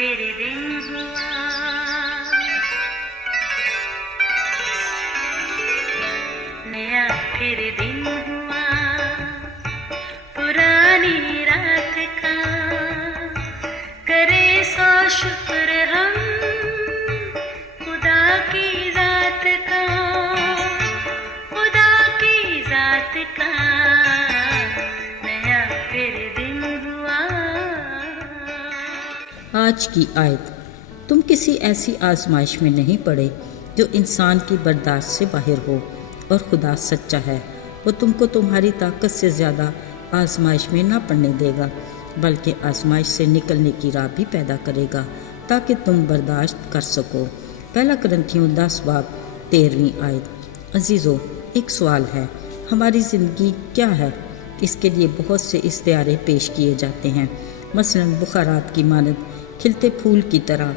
फिर दिन हुआ, नया फिर दिन हुआ, पुरानी रात का करे सौ शुक्र हम खुदा की जात का, खुदा की जात का नया फिर दिन हुआ। आज की आयत, तुम किसी ऐसी आजमाइश में नहीं पड़े जो इंसान की बर्दाश्त से बाहर हो, और खुदा सच्चा है, वो तुमको तुम्हारी ताकत से ज़्यादा आजमाइश में ना पड़ने देगा, बल्कि आजमाइश से निकलने की राह भी पैदा करेगा ताकि तुम बर्दाश्त कर सको। पहला कुरिन्थियों 10 बाब 13वीं आयत। अजीज़ों, एक सवाल है, हमारी ज़िंदगी क्या है? इसके लिए बहुत से इस्तियारे पेश किए जाते हैं, मसलन बुखारात की मानद खिलते फूल की तरह,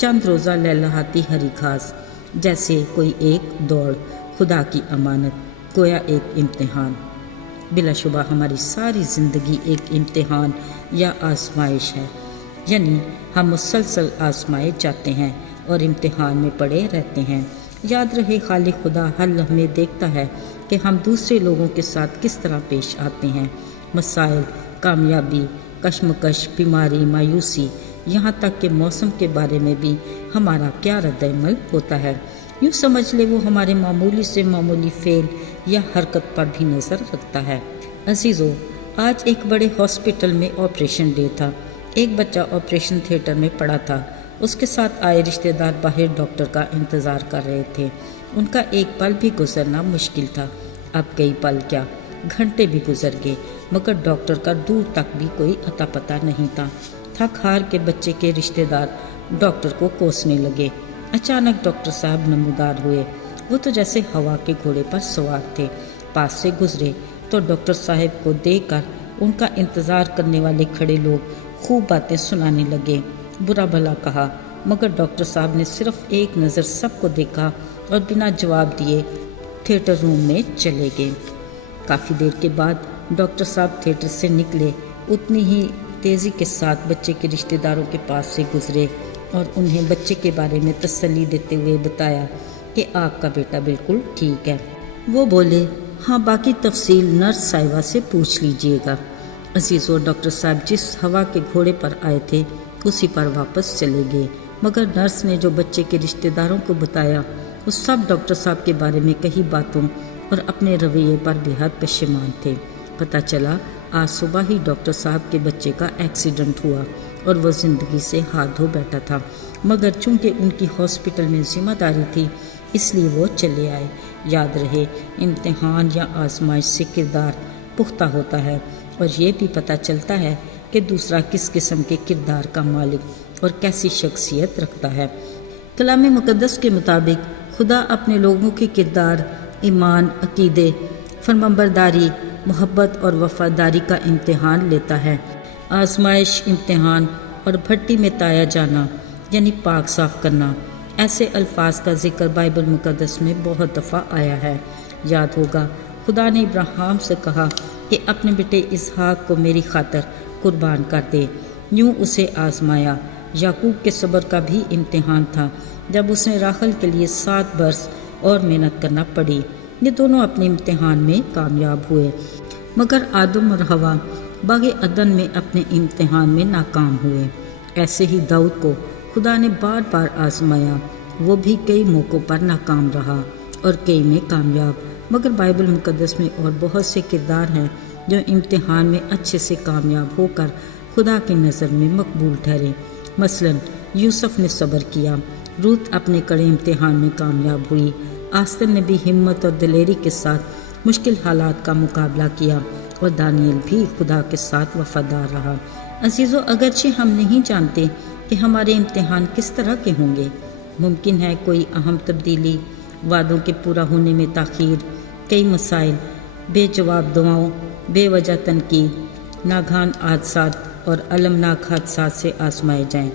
चंद रोज़ा लहलहाती हरी घास, जैसे कोई एक दौड़, खुदा की अमानत, गोया एक इम्तिहान। बिलाशुबा हमारी सारी ज़िंदगी एक इम्तिहान या आजमाइश है, यानी हम मुसलसल आजमाए जाते हैं और इम्तिहान में पड़े रहते हैं। याद रहे, खालिक खुदा हर लम्हे देखता है कि हम दूसरे लोगों के साथ किस तरह पेश आते हैं। मसाइल, कामयाबी, कश्मकश, बीमारी, मायूसी, यहाँ तक कि मौसम के बारे में भी हमारा क्या रद्द-ए-अमल होता है। यूँ समझ ले वो हमारे मामूली से मामूली फेल या हरकत पर भी नज़र रखता है। अजीज़ों, आज एक बड़े हॉस्पिटल में ऑपरेशन डे था। एक बच्चा ऑपरेशन थिएटर में पड़ा था। उसके साथ आए रिश्तेदार बाहर डॉक्टर का इंतज़ार कर रहे थे। उनका एक पल भी गुजरना मुश्किल था। अब कई पल क्या, घंटे भी गुजर गए, मगर डॉक्टर का दूर तक भी कोई अता पता नहीं था। थक हार के बच्चे के रिश्तेदार डॉक्टर को कोसने लगे। अचानक डॉक्टर साहब नमूदार हुए। वो तो जैसे हवा के घोड़े पर सवार थे। पास से गुजरे तो डॉक्टर साहब को देखकर उनका इंतज़ार करने वाले खड़े लोग खूब बातें सुनाने लगे, बुरा भला कहा, मगर डॉक्टर साहब ने सिर्फ एक नज़र सबको देखा और बिना जवाब दिए थिएटर रूम में चले गए। काफ़ी देर के बाद डॉक्टर साहब थिएटर से निकले। उतनी ही तेज़ी के साथ बच्चे के रिश्तेदारों के पास से गुजरे और उन्हें बच्चे के बारे में तसल्ली देते हुए बताया कि आपका बेटा बिल्कुल ठीक है। वो बोले, हाँ, बाकी तफसील नर्स साहिबा से पूछ लीजिएगा। अजीज़ों, डॉक्टर साहब जिस हवा के घोड़े पर आए थे उसी पर वापस चले गए, मगर नर्स ने जो बच्चे के रिश्तेदारों को बताया वो सब डॉक्टर साहब के बारे में कही बातों और अपने रवैये पर बेहद पशेमान थे। पता चला आज सुबह ही डॉक्टर साहब के बच्चे का एक्सीडेंट हुआ और वो ज़िंदगी से हाथ धो बैठा था, मगर चूंकि उनकी हॉस्पिटल में जिम्मेदारी थी इसलिए वो चले आए। याद रहे, इम्तिहान या आजमाइश से किरदार पुख्ता होता है और ये भी पता चलता है कि दूसरा किस किस्म के किरदार का मालिक और कैसी शख्सियत रखता है। कलाम मुक़द्दस के मुताबिक खुदा अपने लोगों के किरदार, ईमान, अकीदे, फरमाबरदारी, मोहब्बत और वफ़ादारी का इम्तिहान लेता है। आजमाइश, इम्तिहान और भट्टी में ताया जाना यानी पाक साफ करना, ऐसे अल्फाज का जिक्र बाइबल मुक़द्दस में बहुत दफ़ा आया है। याद होगा, खुदा ने इब्राहिम से कहा कि अपने बेटे इसहाक को मेरी खातिर कुर्बान कर दे। यूँ उसे आजमाया। याकूब के सब्र का भी इम्तिहान था जब उसने राहल के लिए 7 बरस और मेहनत करना पड़ी। ये दोनों अपने इम्तिहान में कामयाब हुए, मगर आदम और हवा बाग़े अदन में अपने इम्तिहान में नाकाम हुए। ऐसे ही दाऊद को खुदा ने बार बार आजमाया। वो भी कई मौक़ों पर नाकाम रहा और कई में कामयाब। मगर बाइबल मुक़द्दस में और बहुत से किरदार हैं जो इम्तिहान में अच्छे से कामयाब होकर खुदा की नज़र में मकबूल ठहरे। मसलन यूसुफ ने सब्र किया, रूत अपने कड़े इम्तिहान में कामयाब हुई, आस्तर ने भी हिम्मत और दिलेरी के साथ मुश्किल हालात का मुकाबला किया और दानियल भी खुदा के साथ वफादार रहा। अजीज़ों, अगरचे हम नहीं जानते कि हमारे इम्तिहान किस तरह के होंगे, मुमकिन है कोई अहम तब्दीली, वादों के पूरा होने में ताख़ीर, कई मसाइल, बेजवाब दुआओं, बेवजह तनकीद, नागान हादसात और अलमनाक हादसात से आजमाए जाएं।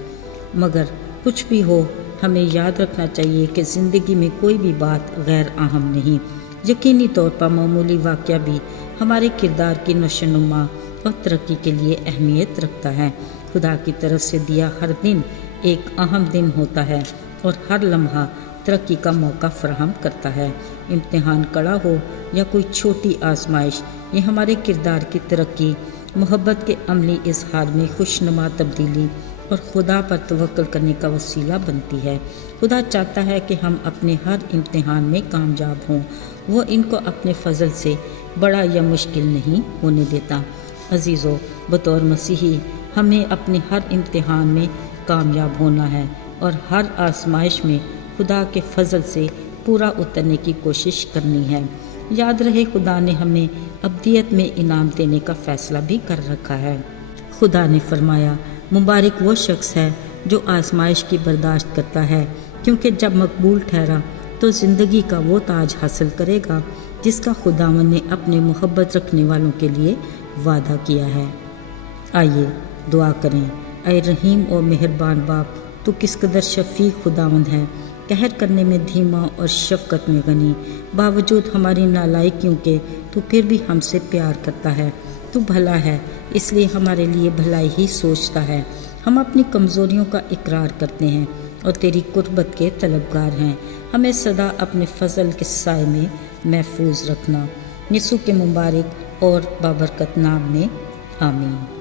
मगर कुछ भी हो, हमें याद रखना चाहिए कि ज़िंदगी में कोई भी बात गैर अहम नहीं। यकीनी तौर पर मामूली वाक़या भी हमारे किरदार की नशोनुमा और तरक्की के लिए अहमियत रखता है। खुदा की तरफ से दिया हर दिन ایک اہم دن ہوتا ہے اور ہر لمحہ ترقی کا موقع فراہم کرتا ہے۔ امتحان کڑا ہو یا کوئی چھوٹی آزمائش، یہ ہمارے کردار کی ترقی، محبت کے عملی اظہار میں خوشنما تبدیلی اور خدا پر توکل کرنے کا وسیلہ بنتی ہے۔ خدا چاہتا ہے کہ ہم اپنے ہر امتحان میں کامیاب ہوں۔ وہ ان کو اپنے فضل سے بڑا یا مشکل نہیں ہونے دیتا۔ عزیزو، بطور مسیحی ہمیں اپنے ہر امتحان میں کامیاب ہونا ہے اور ہر آزمائش میں خدا کے فضل سے پورا اترنے کی کوشش کرنی ہے۔ یاد رہے، خدا نے ہمیں ابدیت میں انعام دینے کا فیصلہ بھی کر رکھا ہے۔ خدا نے فرمایا، مبارک وہ شخص ہے جو آزمائش کی برداشت کرتا ہے، کیونکہ جب مقبول ٹھہرا تو زندگی کا وہ تاج حاصل کرے گا جس کا خداوند نے اپنے محبت رکھنے والوں کے لیے وعدہ کیا ہے۔ آئیے دعا کریں۔ اے رحیم اور مہربان باپ، تو کس قدر شفیق خداوند ہے، قہر کرنے میں دھیما اور شفقت میں غنی، باوجود ہماری نالائکیوں کے تو پھر بھی ہم سے پیار کرتا ہے۔ تو بھلا ہے، اس لیے ہمارے لیے بھلائی ہی سوچتا ہے۔ ہم اپنی کمزوریوں کا اقرار کرتے ہیں اور تیری قربت کے طلبگار ہیں۔ ہمیں سدا اپنے فضل کے سائے میں محفوظ رکھنا۔ یسوع کے مبارک اور بابرکت نام میں آمین۔